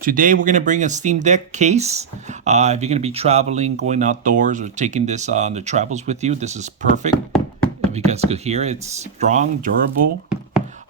Today we're going to bring a Steam Deck case. If you're going to be traveling, going outdoors, or taking this on the travels with you, this is perfect. If you guys could hear, it's strong, durable,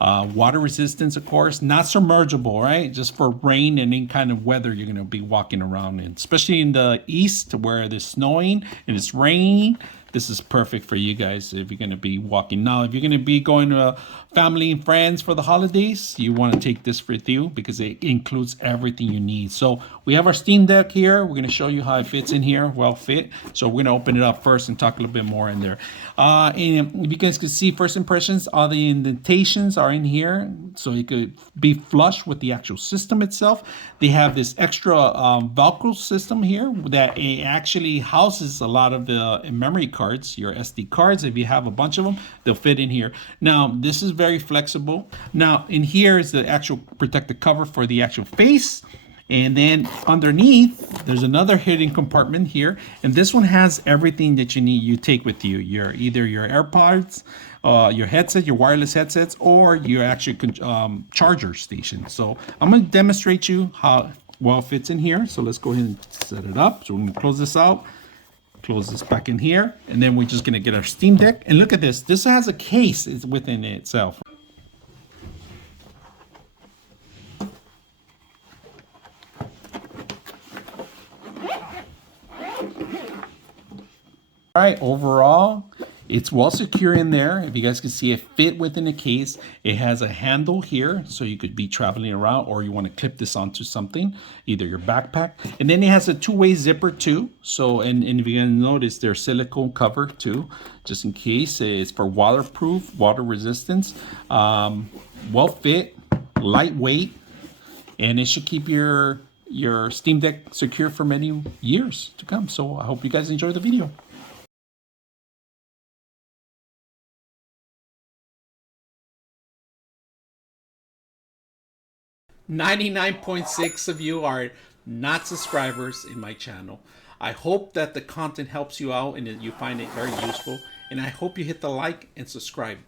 water resistance, of course, not submergible, right? Just for rain and any kind of weather you're going to be walking around in, especially in the east where it's snowing and it's raining. This is perfect for you guys if you're going to be walking. Now, if you're going to be going to family and friends for the holidays, you want to take this with you because it includes everything you need. So we have our Steam Deck here. We're going to show you how it fits in here, well fit. So we're going to open it up first and talk a little bit more in there. And if you guys can see, first impressions, all the indentations are in here. So it could be flush with the actual system itself. They have this extra Velcro system here that it actually houses a lot of the memory cards, your SD cards. If you have a bunch of them, they'll fit in here. Now, this is very flexible. Now, in here is the actual protective cover for the actual face. And then underneath, there's another hidden compartment here. And this one has everything that you need, you take with you. Either your AirPods, your headset, your wireless headsets, or your actual charger station. So I'm going to demonstrate you how well it fits in here. So let's go ahead and set it up. So we're going to close this out. Close this back in here, and then we're just going to get our Steam Deck. And look at this. This has a case within itself. All right, overall, it's well secure in there. If you guys can see, it fit within the case. It has a handle here, so you could be traveling around, or you want to clip this onto something, either your backpack. And then it has a two-way zipper too. So, and if you're gonna notice, there's silicone cover too, just in case. It's for waterproof, water resistance, well fit, lightweight, and it should keep your Steam Deck secure for many years to come. So I hope you guys enjoy the video. 99.6 of you are not subscribers in my channel. I hope that the content helps you out and that you find it very useful. And I hope you hit the like and subscribe